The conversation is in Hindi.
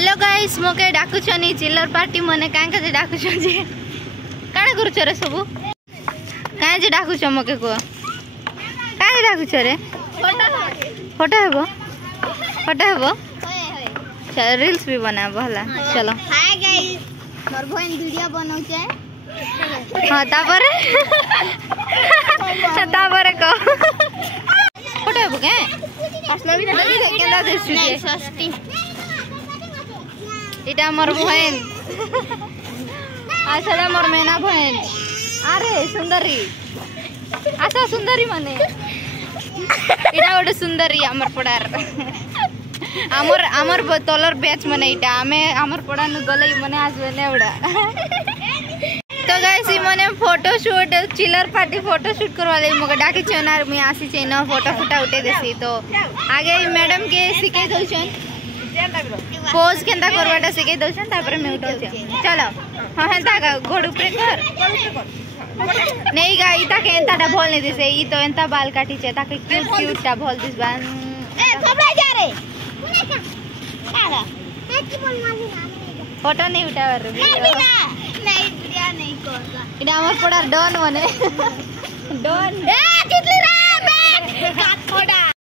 हेलो गाइस मोके डाकुछनी चिल्लर पार्टी मने काहे के डाकुछ जे काहे करूछ रे सब काहे जे डाकुछ मोके को काहे डाकुछ रे फोटो हेबो चल रील्स भी बनाबो हला चलो हाय गाइस मोर बहन वीडियो बनाउ छे हां तापरे को फोटो हेबो के असली केला देछु नहीं सस्ती इटा मोर बहन आछला मोर मेना बहन अरे सुंदरी आछा सुंदरी माने इटा गोटे सुंदरी हमर पड़ार हमर तलर बैच माने इटा हमें हमर पड़ा न गले माने आजबे ने उडा तो गाइस मने photo shoot chiller party photo shoot करवा ले मगे डाकी छनार मी आसी छै न फोटो फुटा उठे देसी तो आगे मैडम के सिखे दउ छन पोज केंदा करवाटा सिखे दउ छन तापर में उठौ छ चलो हां हेंता का गोड़ ऊपर कर नहीं गा इता के एंताटा भोल नहीं दिसे ई तो एंता बाल काटी छे ताके क्यूट टा भोल दिस बान ए खबरा जा रे आला की बोल मानी फोटो नहीं उठावर रे नहीं वीडियो नहीं करला इडा हमर पड़ा डन मने डन ए कितली रे बैग काट फोड़ा